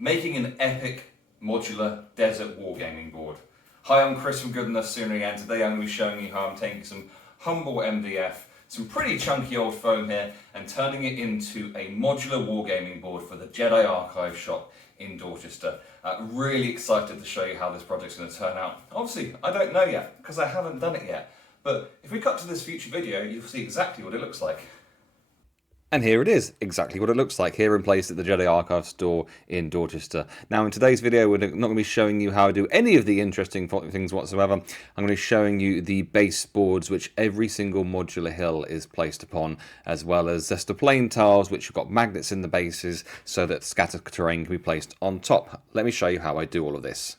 Making an epic modular desert wargaming board. Hi, I'm Chris from Good Enough Scenery, and today I'm going to be showing you how I'm taking some humble MDF, some pretty chunky old foam here, and turning it into a modular wargaming board for the Jedi Archive shop in Dorchester. Really excited to show you how this project's going to turn out. Obviously, I don't know yet, because I haven't done it yet, but if we cut to this future video, you'll see exactly what it looks like. And here it is, exactly what it looks like, here in place at the Jedi Archive store in Dorchester. Now in today's video we're not going to be showing you how to do any of the interesting things whatsoever. I'm going to be showing you the baseboards which every single modular hill is placed upon, as well as just the plain tiles which have got magnets in the bases so that scattered terrain can be placed on top. Let me show you how I do all of this.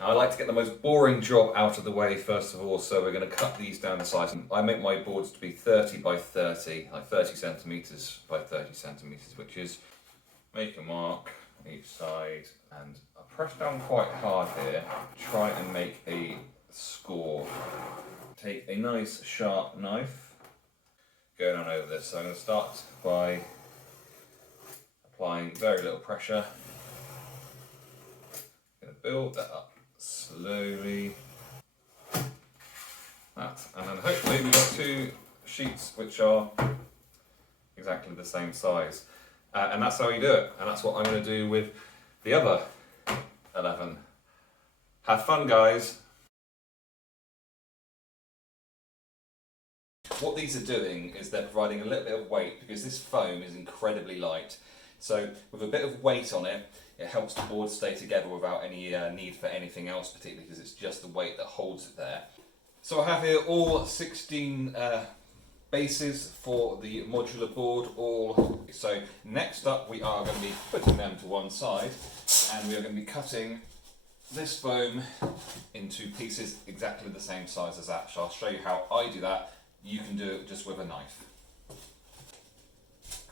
I like to get the most boring job out of the way first of all, so we're going to cut these down to size. I make my boards to be 30 by 30, like 30 centimetres by 30 centimetres, which is make a mark each side, and I press down quite hard here, try and make a score. Take a nice sharp knife, go down over this. So I'm going to start by applying very little pressure. I'm going to build that up slowly, and then hopefully we've got two sheets which are exactly the same size, and that's how you do it, and that's what I'm going to do with the other 11. Have fun, guys. What these are doing is they're providing a little bit of weight, because this foam is incredibly light, so with a bit of weight on it, it helps the board stay together without any need for anything else, particularly because it's just the weight that holds it there. So I have here all 16 bases for the modular board. So next up we are going to be putting them to one side, and we are going to be cutting this foam into pieces exactly the same size as that. So I'll show you how I do that. You can do it just with a knife.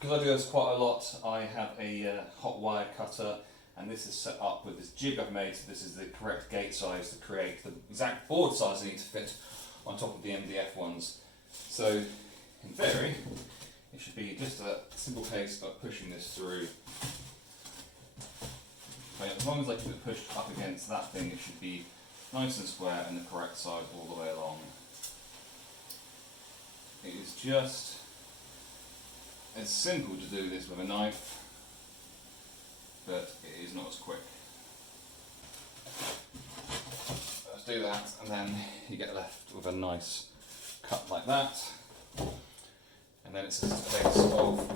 Because I do this quite a lot, I have a hot wire cutter, and this is set up with this jig I've made, so this is the correct gate size to create the exact board size I need to fit on top of the MDF ones. So, in theory, it should be just a simple case of pushing this through. But as long as I keep it pushed up against that thing, it should be nice and square and the correct size all the way along. It is just as simple to do this with a knife, but it is not as quick. Let's do that, and then you get left with a nice cut like that. And then it's just a case of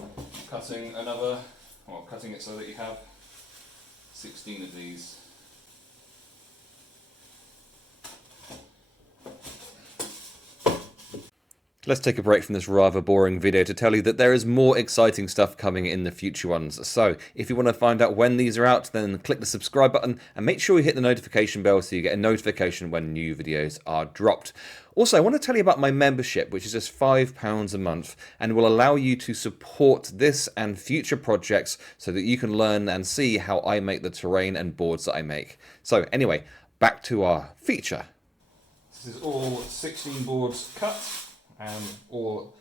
cutting another, well, cutting it so that you have 16 of these. Let's take a break from this rather boring video to tell you that there is more exciting stuff coming in the future ones. So if you want to find out when these are out, then click the subscribe button and make sure you hit the notification bell so you get a notification when new videos are dropped. Also, I want to tell you about my membership, which is just £5 a month and will allow you to support this and future projects so that you can learn and see how I make the terrain and boards that I make. So anyway, back to our feature. This is all 16 boards cut, and all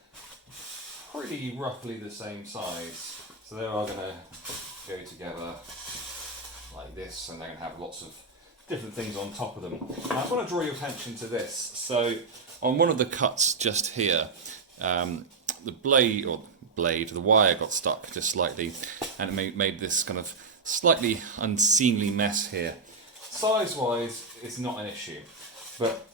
pretty roughly the same size. So they are going to go together like this, and they're going to have lots of different things on top of them. Now I want to draw your attention to this. So on one of the cuts just here, the wire got stuck just slightly, and it made this kind of slightly unseemly mess here. Size-wise, it's not an issue, but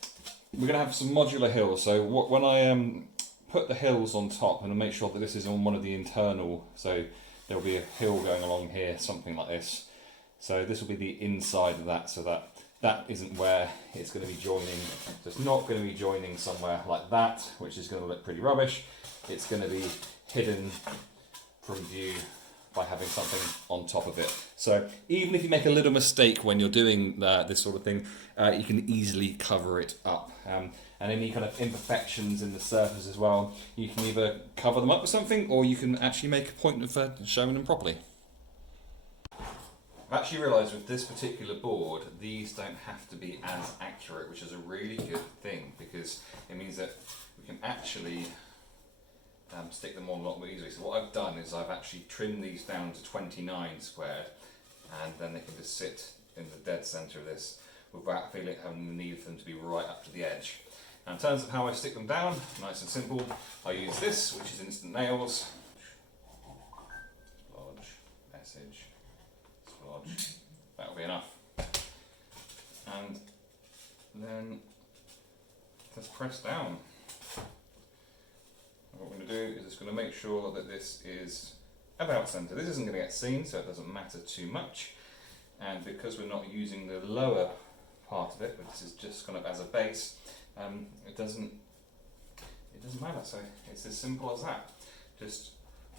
we're going to have some modular hills, so when I put the hills on top, I'm going to make sure that this is on one of the internal, so there'll be a hill going along here, something like this. So this will be the inside of that, so that isn't where it's going to be joining. So it's not going to be joining somewhere like that, which is going to look pretty rubbish. It's going to be hidden from view by having something on top of it. So even if you make a little mistake when you're doing this sort of thing, you can easily cover it up. And any kind of imperfections in the surface as well, you can either cover them up with something, or you can actually make a point of showing them properly. I've actually realised with this particular board, these don't have to be as accurate, which is a really good thing, because it means that we can actually stick them on a lot more easily. So what I've done is I've actually trimmed these down to 29 squared, and then they can just sit in the dead centre of this without having the need for them to be right up to the edge. Now in terms of how I stick them down, nice and simple, I use this, which is instant nails. Lodge, message, lodge, that'll be enough. And then just press down. And what we're going to do is just going to make sure that this is about centre. This isn't going to get seen, so it doesn't matter too much. And because we're not using the lower part of it, but this is just kind of as a base, it doesn't matter. So it's as simple as that. Just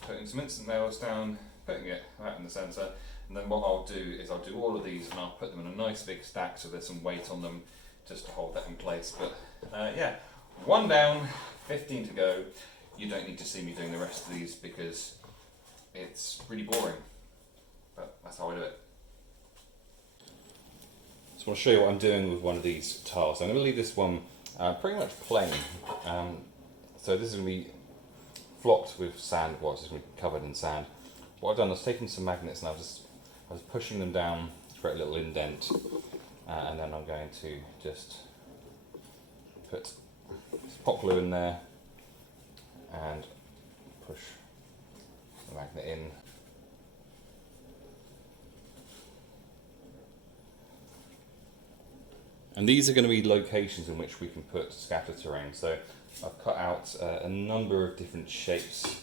putting some instant nails down, putting it right in the centre, and then what I'll do is I'll do all of these and I'll put them in a nice big stack so there's some weight on them just to hold that in place. But yeah, 1 down, 15 to go. You don't need to see me doing the rest of these because it's really boring, but that's how I do it. So I want to show you what I'm doing with one of these tiles. I'm going to leave this one pretty much plain. So this is going to be flocked with sand, well it's going to be covered in sand. What I've done is taken some magnets and I was pushing them down to create a little indent, and then I'm going to just put some hot glue in there and push the magnet in. And these are going to be locations in which we can put scatter terrain. So I've cut out a number of different shapes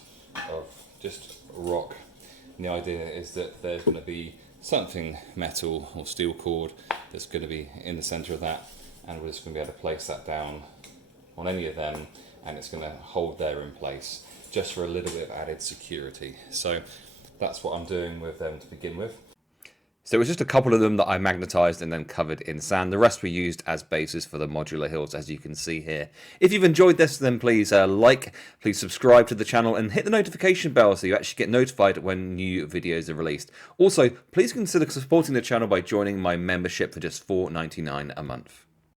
of just rock. And the idea is that there's going to be something metal or steel cord that's going to be in the centre of that, and we're just going to be able to place that down on any of them, and it's going to hold there in place just for a little bit of added security. So that's what I'm doing with them to begin with. So it was just a couple of them that I magnetized and then covered in sand. The rest were used as bases for the modular hills, as you can see here. If you've enjoyed this, then please please subscribe to the channel and hit the notification bell so you actually get notified when new videos are released. Also, please consider supporting the channel by joining my membership for just $4.99 a month.